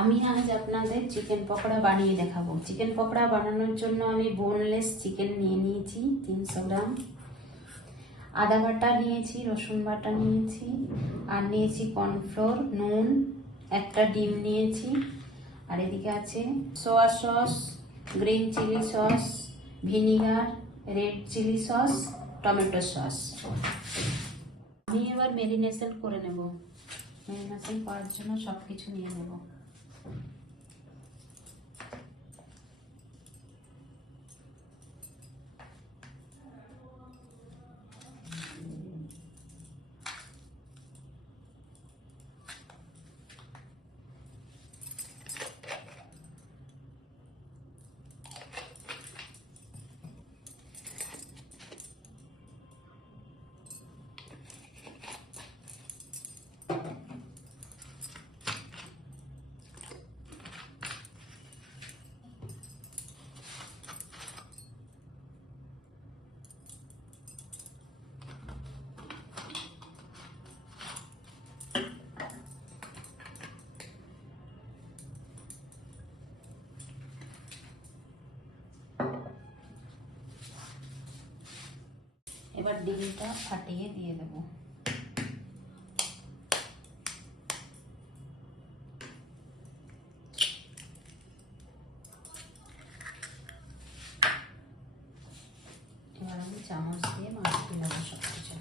আমি আজ আপনাদের চিকেন পকোড়া বানিয়ে দেখাবো। চিকেন পকোড়া বানানোর জন্য আমি বোনলেস চিকেন নিয়ে নিয়েছি, তিনশো গ্রাম। আদা বাটা নিয়েছি, রসুন বাটা নিয়েছি, আর নিয়েছি কর্নফ্লোর, নুন, একটা ডিম নিয়েছি, আর এদিকে আছে soya sauce green chilli sauce vinegar red chilli sauce tomato sauce আমি এবার মেরিনেশন করে নেব। মেরিনেশন করার জন্য সব কিছু নিয়ে নেব। Thank you. এবার ডিমটা ফাটিয়ে দিয়ে দেবো এবার আমি চামচ দিয়ে মাখিয়ে নেব সব কিছু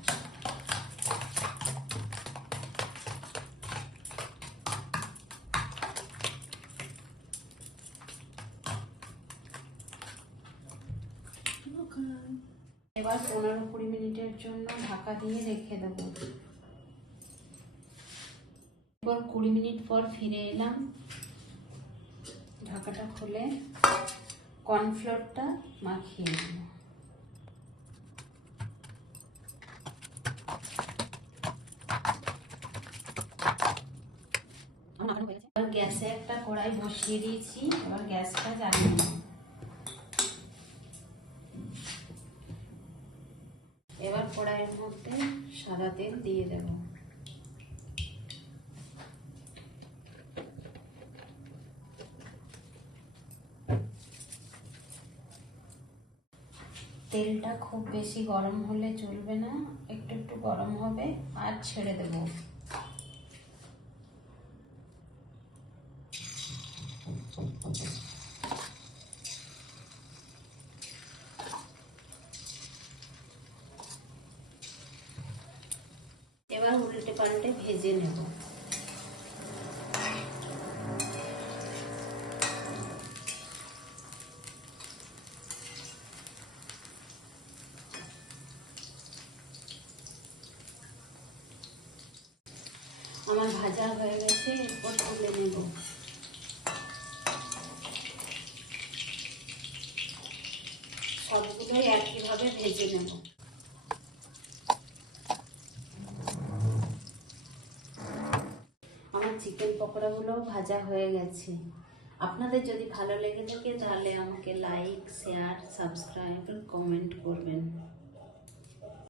এবার পনেরো কুড়ি মিনিটের জন্য ঢাকা দিয়ে রেখে দেবো। এবার কুড়ি মিনিট পর ফিরে এলাম। ঢাকাটা খুলে কর্নফ্লোরটা মাখিয়ে এবার গ্যাসে একটা কড়াই বসিয়ে দিয়েছি। এবার গ্যাসটা জ্বালিয়ে নেব। কড়াইয়ের মধ্যে সাদা তেল দিয়ে দেব। তেলটা খুব বেশি গরম হলে চলবে না, একটু একটু গরম হবে, আর ছেড়ে দেব। এবার উল্টে পাল্টে ভেজে নেব। আমার ভাজা হয়ে গেছে, এরপর তুলে নেব। সবগুলোই একইভাবে ভেজে নেব। চিকেন পকোড়াগুলো ভাজা হয়ে গেছে। আপনাদের যদি ভালো লেগে থাকে, তাহলে আমাকে লাইক শেয়ার সাবস্ক্রাইব কমেন্ট করবেন।